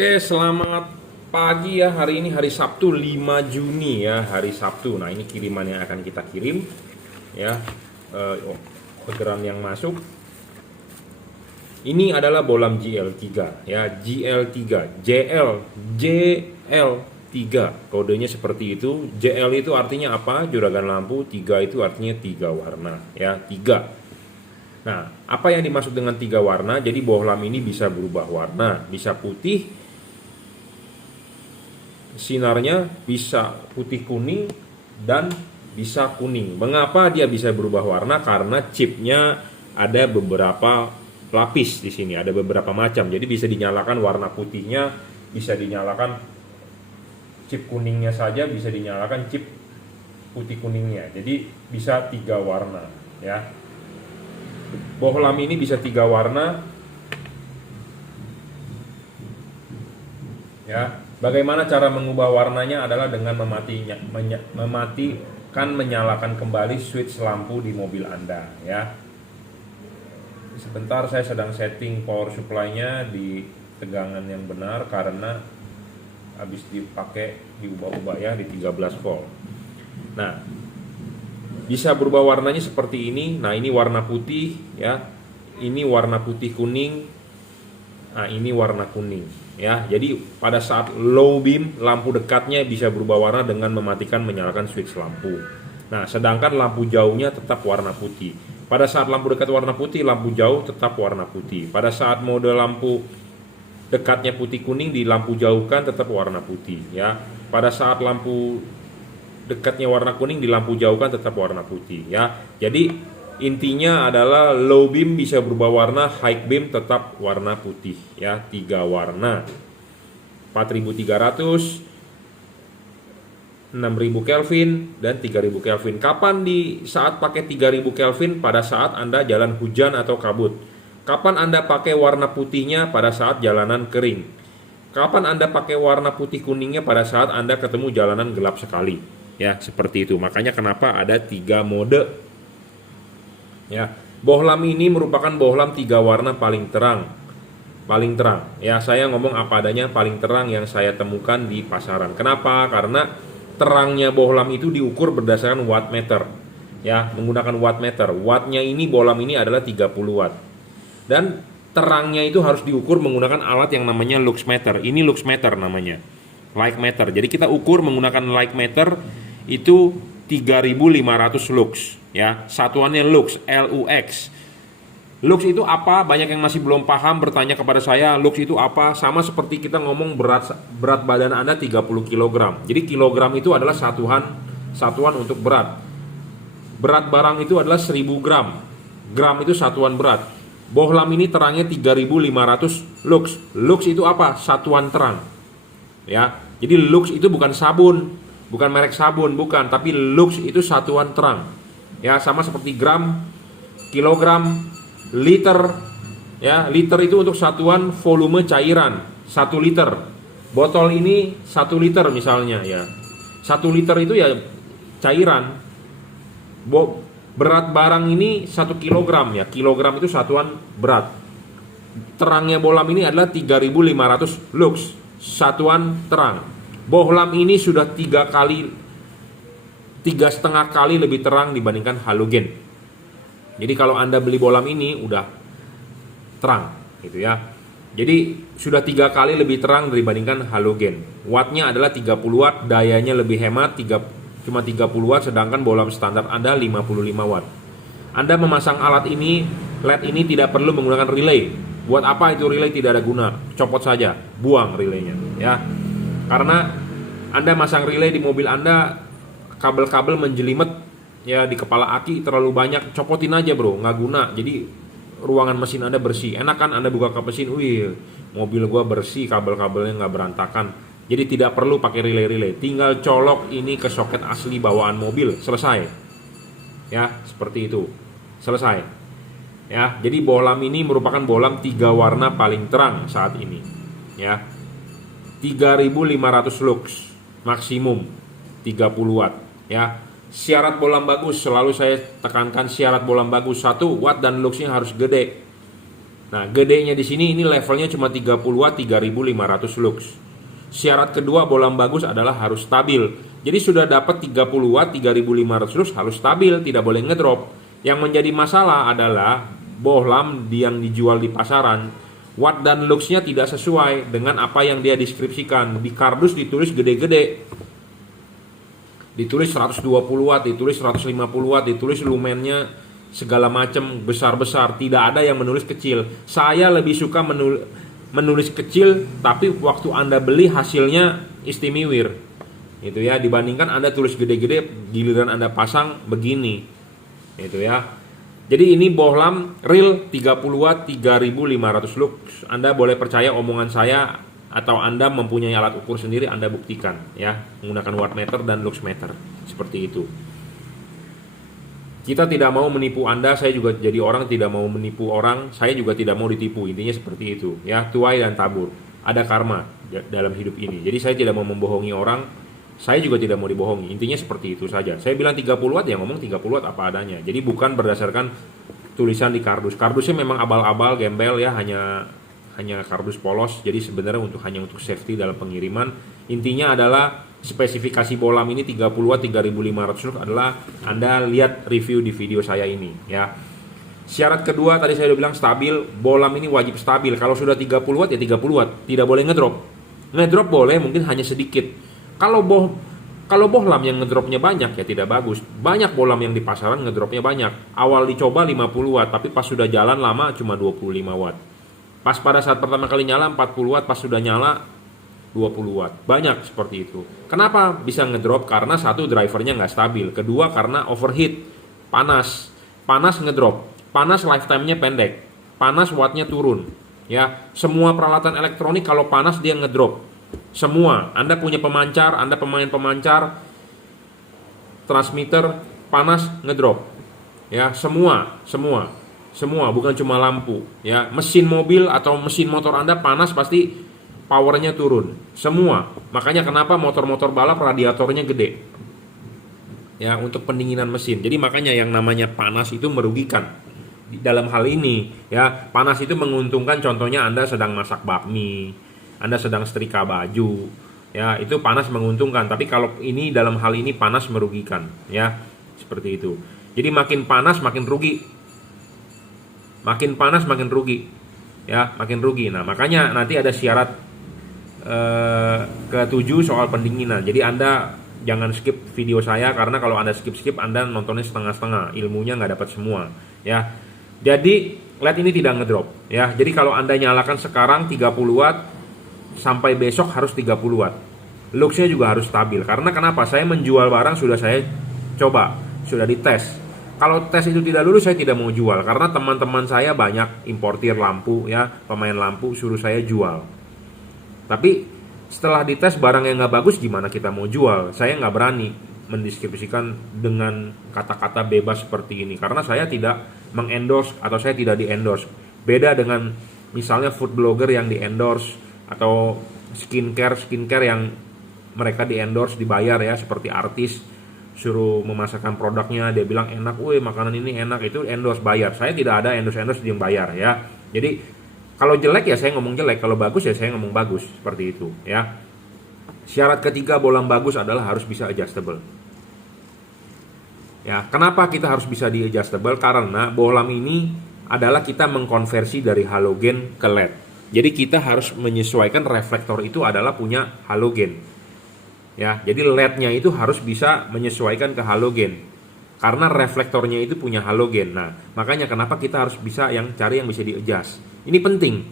Oke, selamat pagi ya. Hari ini hari Sabtu 5 Juni ya, hari Sabtu. Nah, ini kiriman yang akan kita kirim ya. Orderan yang masuk. Ini adalah bohlam JL3 ya, JL3, kodenya seperti itu. JL itu artinya apa? Juragan lampu. 3 itu artinya 3 warna ya, 3. Nah, apa yang dimaksud dengan 3 warna? Jadi bohlam ini bisa berubah warna, bisa putih, sinarnya bisa putih kuning, dan bisa kuning. Mengapa dia bisa berubah warna? Karena chipnya ada beberapa lapis di sini, ada beberapa macam. Jadi bisa dinyalakan warna putihnya, bisa dinyalakan chip kuningnya saja, bisa dinyalakan chip putih kuningnya. Jadi bisa 3 warna ya. Bohlam ini bisa 3 warna ya. Bagaimana cara mengubah warnanya adalah dengan menyalakan kembali switch lampu di mobil Anda ya. Sebentar, saya sedang setting power supply-nya di tegangan yang benar karena habis dipakai diubah-ubah ya di 13 volt. Nah, bisa berubah warnanya seperti ini. Nah, ini warna putih ya. Ini warna putih kuning. Nah, ini warna kuning ya. Jadi pada saat low beam, lampu dekatnya bisa berubah warna dengan mematikan menyalakan switch lampu. Nah, sedangkan lampu jauhnya tetap warna putih. Pada saat lampu dekat warna putih, lampu jauh tetap warna putih. Pada saat mode lampu dekatnya putih kuning, di lampu jauhkan tetap warna putih ya. Pada saat lampu dekatnya warna kuning, di lampu jauhkan tetap warna putih ya. Jadi intinya adalah low beam bisa berubah warna, high beam tetap warna putih ya. 3 warna, 4300, 6000 Kelvin, dan 3000 Kelvin. Kapan di saat pakai 3000 Kelvin? Pada saat Anda jalan hujan atau kabut. Kapan Anda pakai warna putihnya? Pada saat jalanan kering. Kapan Anda pakai warna putih kuningnya? Pada saat Anda ketemu jalanan gelap sekali ya, seperti itu. Makanya kenapa ada 3 mode ya. Bohlam ini merupakan bohlam 3 warna paling terang ya. Saya ngomong apa adanya, paling terang yang saya temukan di pasaran. Kenapa? Karena terangnya bohlam itu diukur berdasarkan wattmeter ya, menggunakan wattmeter. Wattnya ini, bohlam ini adalah 30 watt, dan terangnya itu harus diukur menggunakan alat yang namanya luxmeter. Ini luxmeter namanya, light meter. Jadi kita ukur menggunakan light meter itu 3500 lux ya. Satuannya lux, LUX. Lux itu apa? Banyak yang masih belum paham bertanya kepada saya, lux itu apa? Sama seperti kita ngomong berat badan Anda 30 kg. Jadi kilogram itu adalah satuan untuk berat. Berat barang itu adalah 1000 gram. Gram itu satuan berat. Bohlam ini terangnya 3500 lux. Lux itu apa? Satuan terang ya. Jadi lux itu bukan sabun, bukan merek sabun, bukan, tapi lux itu satuan terang ya. Sama seperti gram, kilogram, liter ya. Liter itu untuk satuan volume cairan, 1 liter. Botol ini 1 liter misalnya ya. 1 liter itu ya cairan. Berat barang ini 1 kilogram ya. Kilogram itu satuan berat. Terangnya bohlam ini adalah 3500 lux, satuan terang. Bohlam ini sudah 3,5 kali lebih terang dibandingkan halogen. Jadi kalau Anda beli bohlam ini udah terang gitu ya. Jadi sudah 3 kali lebih terang dibandingkan halogen. Wattnya adalah 30 watt, dayanya lebih hemat, cuma 30 watt, sedangkan bohlam standar Anda 55 watt. Anda memasang alat ini, LED ini, tidak perlu menggunakan relay. Buat apa itu relay? Tidak ada guna. Copot saja, buang relaynya ya. Karena Anda masang relay di mobil Anda, kabel-kabel menjelimet ya di kepala aki terlalu banyak, copotin aja bro, nggak guna. Jadi ruangan mesin Anda bersih. Enak kan Anda buka ke mesin, wih mobil gua bersih, kabel-kabelnya nggak berantakan. Jadi tidak perlu pakai relay-relay, tinggal colok ini ke soket asli bawaan mobil, selesai ya, seperti itu, selesai ya. Jadi bohlam ini merupakan bohlam 3 warna paling terang saat ini ya. 3500 lux, maksimum 30 watt ya. Syarat bohlam bagus, selalu saya tekankan syarat bohlam bagus, 1 watt dan luxnya harus gede Nah, gedenya di sini ini levelnya cuma 30 watt 3500 lux. Syarat kedua bohlam bagus adalah harus stabil. Jadi sudah dapat 30 watt 3500 lux harus stabil, tidak boleh ngedrop. Yang menjadi masalah adalah bohlam yang dijual di pasaran, watt dan luxnya tidak sesuai dengan apa yang dia deskripsikan. Di kardus ditulis gede-gede, ditulis 120 watt, ditulis 150 watt, ditulis lumennya segala macam besar-besar, tidak ada yang menulis kecil. Saya lebih suka menulis kecil, tapi waktu Anda beli hasilnya istimewir, itu ya, dibandingkan Anda tulis gede-gede, giliran Anda pasang begini, itu ya. Jadi ini bohlam real 30 watt 3500 lux. Anda boleh percaya omongan saya, atau Anda mempunyai alat ukur sendiri, Anda buktikan ya, menggunakan wattmeter dan luxmeter, seperti itu. Kita tidak mau menipu Anda, saya juga jadi orang tidak mau menipu orang, saya juga tidak mau ditipu, intinya seperti itu ya. Tuai dan tabur, ada karma dalam hidup ini. Jadi saya tidak mau membohongi orang, saya juga tidak mau dibohongi, intinya seperti itu saja. Saya bilang 30 watt ya ngomong 30 watt apa adanya. Jadi bukan berdasarkan tulisan di kardus. Kardusnya memang abal-abal, gembel ya, hanya kardus polos. Jadi sebenarnya hanya untuk safety dalam pengiriman. Intinya adalah spesifikasi bohlam ini 30 watt 3500 lux adalah Anda lihat review di video saya ini ya. Syarat kedua tadi saya udah bilang stabil, bohlam ini wajib stabil. Kalau sudah 30 watt ya 30 watt, tidak boleh ngedrop. Ngedrop boleh mungkin hanya sedikit. Kalau bohlam yang ngedropnya banyak ya tidak bagus. Banyak bohlam yang di pasaran ngedropnya banyak. Awal dicoba 50 watt, tapi pas sudah jalan lama cuma 25 watt. Pas pada saat pertama kali nyala 40 watt, pas sudah nyala 20 watt. Banyak seperti itu. Kenapa bisa ngedrop? Karena satu, drivernya nggak stabil. Kedua, karena overheat, panas ngedrop. Panas lifetime-nya pendek. Panas wattnya turun. Ya, semua peralatan elektronik kalau panas dia ngedrop. Semua. Anda punya pemancar, Anda pemain pemancar, transmitter, panas ngedrop. Ya, semua, bukan cuma lampu. Ya, mesin mobil atau mesin motor Anda panas pasti powernya turun, semua. Makanya kenapa motor-motor balap radiatornya gede, ya, untuk pendinginan mesin. Jadi makanya yang namanya panas itu merugikan. Dalam hal ini, ya, panas itu menguntungkan. Contohnya Anda sedang masak bakmi, Anda sedang setrika baju, ya, itu panas menguntungkan. Tapi kalau ini dalam hal ini panas merugikan, ya, seperti itu. Jadi makin panas makin rugi, makin panas makin rugi, ya, makin rugi. Nah makanya nanti ada syarat ke-7 soal pendinginan. Jadi Anda jangan skip video saya, karena kalau Anda skip Anda nontonnya setengah-setengah, ilmunya nggak dapat semua ya. Jadi LED ini tidak ngedrop ya. Jadi kalau Anda nyalakan sekarang 30 watt, sampai besok harus 30 watt. Luxnya juga harus stabil. Karena kenapa? Saya menjual barang sudah saya coba, sudah dites. Kalau tes itu tidak lulus, saya tidak mau jual. Karena teman-teman saya banyak importir lampu ya, pemain lampu, suruh saya jual. Tapi setelah dites barang yang nggak bagus, gimana kita mau jual? Saya nggak berani mendeskripsikan dengan kata-kata bebas seperti ini, karena saya tidak mengendorse atau saya tidak di-endorse. Beda dengan misalnya food blogger yang di-endorse, atau skincare yang mereka di-endorse, dibayar ya, seperti artis suruh memasarkan produknya, dia bilang enak, woi makanan ini enak, itu endorse bayar. Saya tidak ada endorse yang bayar ya. Jadi kalau jelek ya saya ngomong jelek, kalau bagus ya saya ngomong bagus, seperti itu ya. Syarat ketiga bohlam bagus adalah harus bisa adjustable. Ya, kenapa kita harus bisa di adjustable? Karena bohlam ini adalah kita mengkonversi dari halogen ke LED. Jadi kita harus menyesuaikan reflektor itu adalah punya halogen. Ya, jadi LED-nya itu harus bisa menyesuaikan ke halogen. Karena reflektornya itu punya halogen. Nah, makanya kenapa kita harus bisa cari yang bisa di-adjust. Ini penting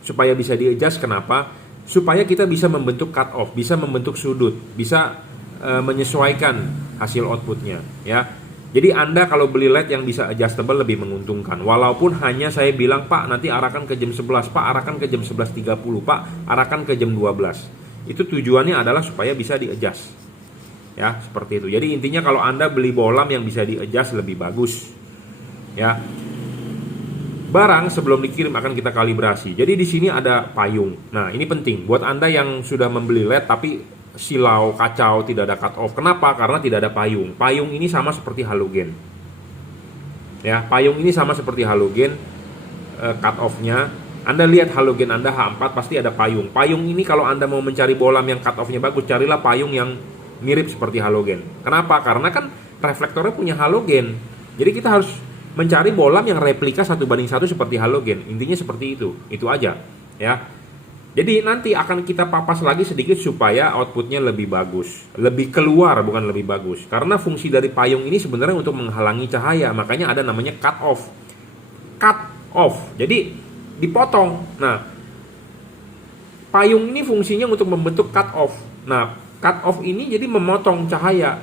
supaya bisa di-adjust. Kenapa? Supaya kita bisa membentuk cut off, bisa membentuk sudut, bisa menyesuaikan hasil outputnya ya. Jadi Anda kalau beli LED yang bisa adjustable lebih menguntungkan. Walaupun hanya saya bilang, Pak nanti arahkan ke jam 11, Pak arahkan ke jam 11.30, Pak arahkan ke jam 12. Itu tujuannya adalah supaya bisa di-adjust ya, seperti itu. Jadi intinya kalau Anda beli bohlam yang bisa di-adjust lebih bagus ya. Barang sebelum dikirim akan kita kalibrasi. Jadi di sini ada payung. Nah, ini penting buat Anda yang sudah membeli LED tapi silau, kacau, tidak ada cut off. Kenapa? Karena tidak ada payung. Payung ini sama seperti halogen. Ya, payung ini sama seperti halogen. cut off-nya. Anda lihat halogen Anda H4 pasti ada payung. Payung ini kalau Anda mau mencari bolam yang cut off-nya bagus, carilah payung yang mirip seperti halogen. Kenapa? Karena kan reflektornya punya halogen. Jadi kita harus mencari bolam yang replika 1:1 seperti halogen. Intinya seperti itu. Itu aja, ya. Jadi nanti akan kita papas lagi sedikit supaya outputnya lebih bagus, lebih keluar bukan lebih bagus. Karena fungsi dari payung ini sebenarnya untuk menghalangi cahaya, makanya ada namanya cut off. Cut off. Jadi dipotong. Nah, payung ini fungsinya untuk membentuk cut off. Nah, cut off ini jadi memotong cahaya.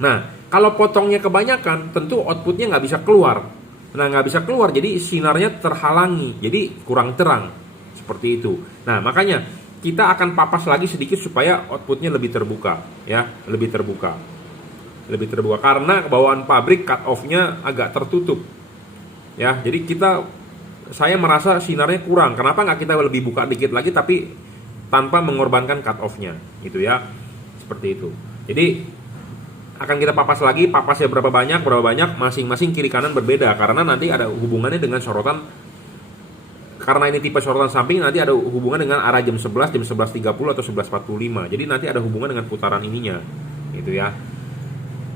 Nah, kalau potongnya kebanyakan, tentu outputnya nggak bisa keluar. Nah, nggak bisa keluar, jadi sinarnya terhalangi, jadi kurang terang. Seperti itu. Nah, makanya kita akan papas lagi sedikit supaya outputnya lebih terbuka, ya, lebih terbuka. Lebih terbuka karena bawaan pabrik cut off-nya agak tertutup. Ya, jadi saya merasa sinarnya kurang. Kenapa nggak kita lebih buka dikit lagi tapi tanpa mengorbankan cut off-nya, gitu ya. Seperti itu. Jadi akan kita papas lagi, papasnya berapa banyak, masing-masing kiri kanan berbeda karena nanti ada hubungannya dengan sorotan. Karena ini tipe sorotan samping, nanti ada hubungan dengan arah jam 11, jam 11.30 atau 11.45. Jadi nanti ada hubungan dengan putaran ininya, gitu ya.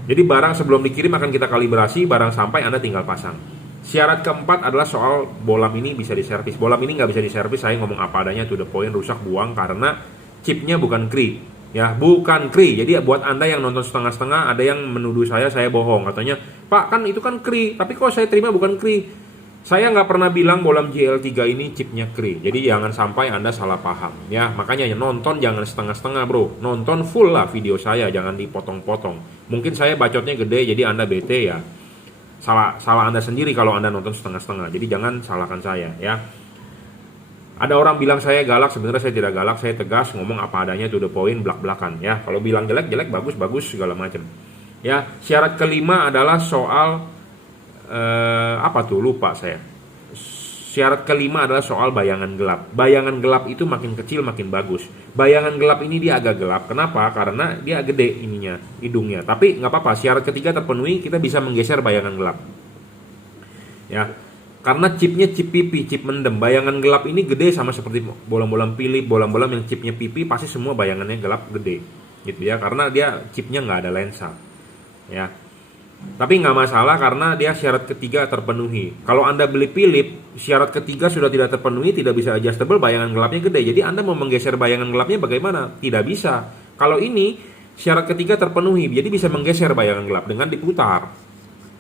Jadi barang sebelum dikirim akan kita kalibrasi, barang sampai Anda tinggal pasang. Syarat keempat adalah soal bolam ini bisa diservis. Bolam ini nggak bisa diservis, saya ngomong apa adanya, to the point, rusak, buang, karena chipnya bukan Cree. Ya, bukan Cree. Jadi buat Anda yang nonton setengah-setengah, ada yang menuduh saya bohong. Katanya, Pak, kan itu kan Cree, tapi kok saya terima bukan Cree. Saya nggak pernah bilang bolam JL3 ini chipnya Cree. Jadi jangan sampai Anda salah paham. Ya, makanya nonton jangan setengah-setengah, bro. Nonton full lah video saya, jangan dipotong-potong. Mungkin saya bacotnya gede, jadi Anda bete ya. Salah Anda sendiri kalau Anda nonton setengah-setengah. Jadi jangan salahkan saya, ya. Ada orang bilang saya galak, sebenarnya saya tidak galak, saya tegas, ngomong apa adanya, to the point, belak-belakan, ya. Kalau bilang jelek, bagus, segala macam. Ya, syarat kelima adalah soal apa tuh, lupa saya. Syarat kelima adalah soal bayangan gelap. Bayangan gelap itu makin kecil makin bagus. Bayangan gelap ini dia agak gelap. Kenapa? Karena dia gede ininya, hidungnya. Tapi nggak apa-apa. Syarat ketiga terpenuhi, kita bisa menggeser bayangan gelap. Ya, karena chipnya chip pipi, chip mendem. Bayangan gelap ini gede sama seperti bolam-bolam Philips, bolam-bolam yang chipnya pipi pasti semua bayangannya gelap gede, gitu ya. Karena dia chipnya nggak ada lensa. Ya. Tapi nggak masalah karena dia syarat ketiga terpenuhi. Kalau Anda beli Philips, syarat ketiga sudah tidak terpenuhi, tidak bisa adjustable, bayangan gelapnya gede. Jadi Anda mau menggeser bayangan gelapnya bagaimana? Tidak bisa. Kalau ini syarat ketiga terpenuhi, jadi bisa menggeser bayangan gelap dengan diputar.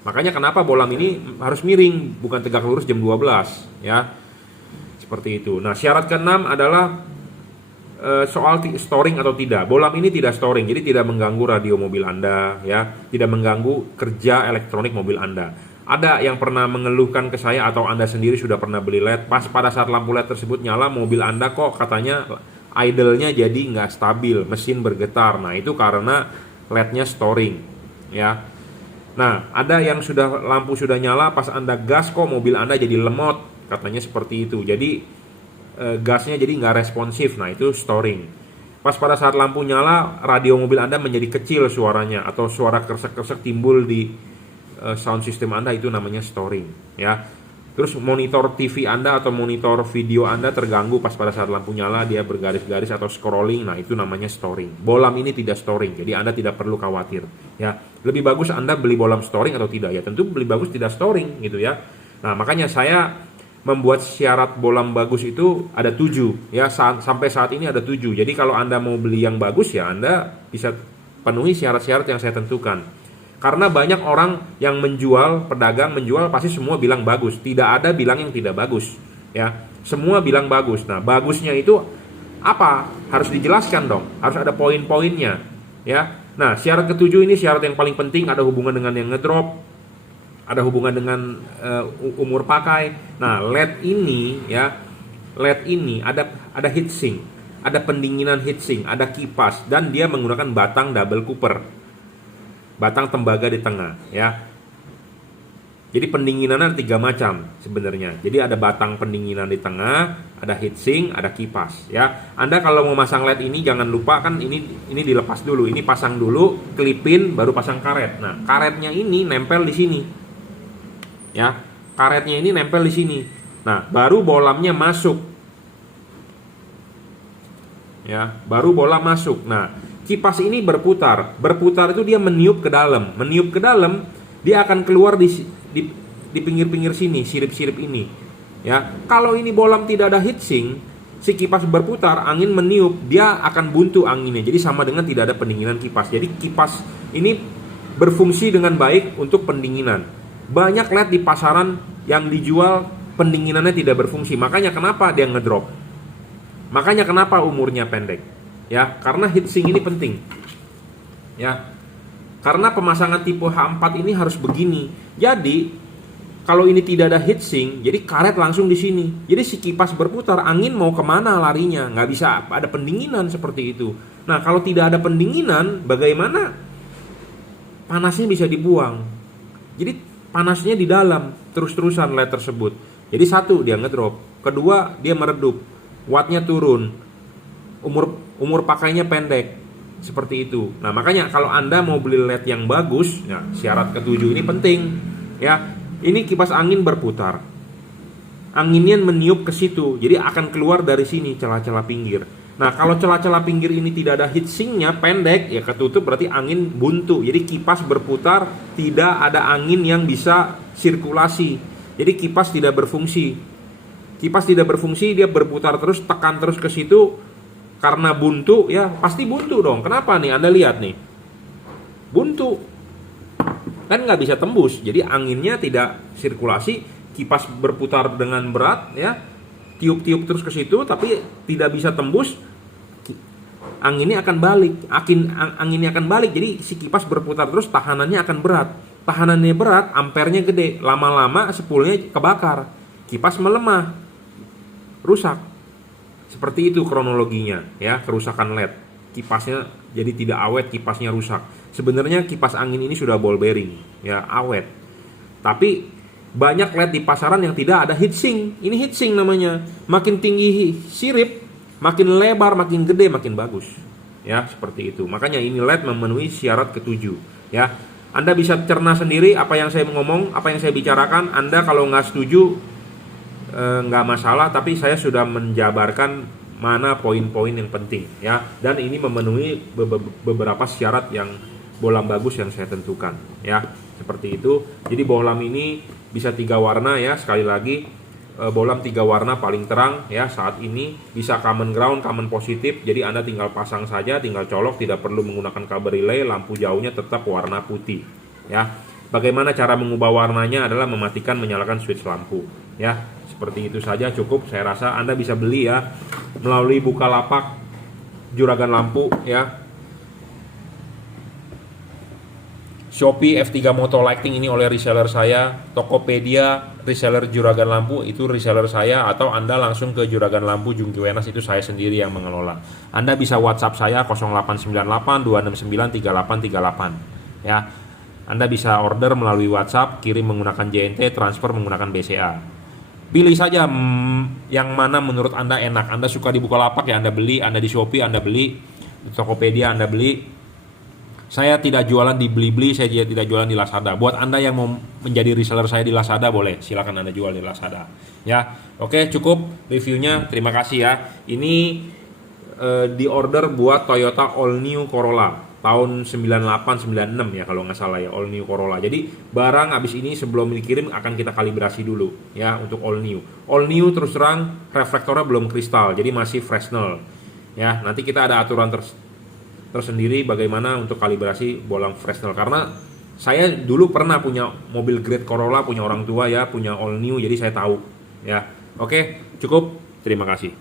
Makanya kenapa bolam ini harus miring, bukan tegak lurus jam 12, ya. Seperti itu. Nah, syarat keenam adalah soal storing atau tidak. Bolam ini tidak storing, jadi tidak mengganggu radio mobil Anda, ya, tidak mengganggu kerja elektronik mobil Anda. Ada yang pernah mengeluhkan ke saya atau Anda sendiri sudah pernah beli LED, pas pada saat lampu LED tersebut nyala, mobil Anda kok katanya idle-nya jadi nggak stabil, mesin bergetar. Nah, itu karena LED-nya storing, ya. Nah, ada yang lampu sudah nyala, pas Anda gas kok mobil Anda jadi lemot, katanya seperti itu. Jadi gasnya jadi nggak responsif. Nah, itu storing. Pas pada saat lampu nyala, radio mobil Anda menjadi kecil suaranya, atau suara kresek-kresek timbul di sound system Anda, itu namanya storing, ya. Terus monitor TV Anda atau monitor video Anda terganggu pas pada saat lampu nyala, dia bergaris-garis atau scrolling. Nah, itu namanya storing. Bolam ini tidak storing, jadi Anda tidak perlu khawatir, ya. Lebih bagus Anda beli bolam storing atau tidak, ya. Tentu lebih bagus tidak storing, gitu ya. Nah, makanya saya membuat syarat bolam bagus itu ada 7, ya. Sampai saat ini ada 7. Jadi kalau Anda mau beli yang bagus, ya Anda bisa penuhi syarat-syarat yang saya tentukan. Karena banyak orang yang menjual, pedagang menjual pasti semua bilang bagus. Tidak ada bilang yang tidak bagus, ya. Semua bilang bagus. Nah, bagusnya itu apa? Harus dijelaskan dong. Harus ada poin-poinnya, ya. Nah, syarat ketujuh ini syarat yang paling penting, ada hubungan dengan yang ngedrop, ada hubungan dengan umur pakai. Nah, LED ini, ya, LED ini ada heatsink, ada pendinginan heatsink, ada kipas, dan dia menggunakan batang double cooper, batang tembaga di tengah, ya. Jadi pendinginannya ada 3 macam sebenarnya. Jadi ada batang pendinginan di tengah, ada heatsink, ada kipas, ya. Anda kalau mau masang LED ini jangan lupa, kan ini dilepas dulu, ini pasang dulu, klipin, baru pasang karet. Nah, karetnya ini nempel di sini, ya. karetnya ini nempel di sini. Nah, baru bolamnya masuk. Ya, baru bola masuk. Nah, kipas ini berputar. Berputar itu dia meniup ke dalam. Meniup ke dalam, dia akan keluar di pinggir-pinggir sini, sirip-sirip ini. Ya, kalau ini bolam tidak ada heatsink, si kipas berputar, angin meniup, dia akan buntu anginnya. Jadi sama dengan tidak ada pendinginan kipas. Jadi kipas ini berfungsi dengan baik untuk pendinginan. Banyak LED di pasaran yang dijual pendinginannya tidak berfungsi. Makanya kenapa dia ngedrop? Makanya kenapa umurnya pendek? Ya, karena heatsink ini penting. Ya. Karena pemasangan tipe H4 ini harus begini. Jadi, kalau ini tidak ada heatsink, jadi karet langsung di sini. Jadi si kipas berputar, angin mau kemana larinya? Nggak bisa ada pendinginan seperti itu. Nah, kalau tidak ada pendinginan, bagaimana panasnya bisa dibuang? Jadi panasnya di dalam, terus-terusan LED tersebut. Jadi satu, dia ngedrop. Kedua, dia meredup. Wattnya turun, umur pakainya pendek, seperti itu. Nah, makanya kalau Anda mau beli LED yang bagus, ya, syarat ketujuh ini penting. Ya, ini kipas angin berputar, anginnya meniup ke situ, jadi akan keluar dari sini celah-celah pinggir. Nah, kalau celah-celah pinggir ini tidak ada heatsinknya, pendek, ya ketutup berarti angin buntu. Jadi kipas berputar, tidak ada angin yang bisa sirkulasi. Jadi kipas tidak berfungsi. Kipas tidak berfungsi, dia berputar terus, tekan terus ke situ, karena buntu, ya pasti buntu dong. Kenapa nih? Anda lihat nih, buntu, kan nggak bisa tembus. Jadi anginnya tidak sirkulasi, kipas berputar dengan berat, ya tiup-tiup terus ke situ, tapi tidak bisa tembus. Anginnya akan balik, anginnya akan balik. Jadi si kipas berputar terus, tahanannya akan berat. Tahanannya berat, ampernya gede, lama-lama spoolnya kebakar, kipas melemah, rusak. Seperti itu kronologinya, ya, kerusakan LED. Kipasnya jadi tidak awet, kipasnya rusak. Sebenarnya kipas angin ini sudah ball bearing, ya, awet. Tapi banyak LED di pasaran yang tidak ada heatsink. Ini heatsink namanya. Makin tinggi sirip, makin lebar, makin gede, makin bagus. Ya, seperti itu. Makanya ini LED memenuhi syarat ketujuh, ya. Anda bisa cerna sendiri apa yang saya ngomong, apa yang saya bicarakan. Anda kalau nggak setuju, nggak masalah, tapi saya sudah menjabarkan mana poin-poin yang penting, ya, dan ini memenuhi beberapa syarat yang bohlam bagus yang saya tentukan, ya, seperti itu. Jadi bohlam ini bisa 3 warna, ya, sekali lagi bohlam 3 warna paling terang, ya, saat ini bisa common ground, common positif. Jadi Anda tinggal pasang saja, tinggal colok, tidak perlu menggunakan kabel relay. Lampu jauhnya tetap warna putih, ya. Bagaimana cara mengubah warnanya adalah mematikan, menyalakan switch lampu, ya. Seperti itu saja cukup. Saya rasa Anda bisa beli, ya, melalui Bukalapak Juragan Lampu, ya. Shopee F3 Moto Lighting ini oleh reseller saya. Tokopedia reseller Juragan Lampu itu reseller saya, atau Anda langsung ke Juragan Lampu Jungki Wenas, itu saya sendiri yang mengelola. Anda bisa WhatsApp saya 0898 269 3838, ya. Anda bisa order melalui WhatsApp, kirim menggunakan JNT, transfer menggunakan BCA. Pilih saja yang mana menurut Anda enak. Anda suka di Bukalapak, ya Anda beli. Anda di Shopee Anda beli, di Tokopedia Anda beli. Saya tidak jualan di Blibli, saya tidak jualan di Lazada. Buat Anda yang mau menjadi reseller saya di Lazada, boleh, silakan Anda jual di Lazada, ya. Oke, cukup reviewnya. Terima kasih, ya. Ini di order buat Toyota All New Corolla tahun 98-96, ya kalau nggak salah, ya, All New Corolla. Jadi barang habis ini sebelum dikirim akan kita kalibrasi dulu, ya, untuk All New. All New terus terang reflektornya belum kristal, jadi masih Fresnel, ya. Nanti kita ada aturan tersendiri bagaimana untuk kalibrasi bohlam Fresnel, karena saya dulu pernah punya mobil grade Corolla, punya orang tua, ya, punya All New, jadi saya tahu, ya. Oke, cukup. Terima kasih.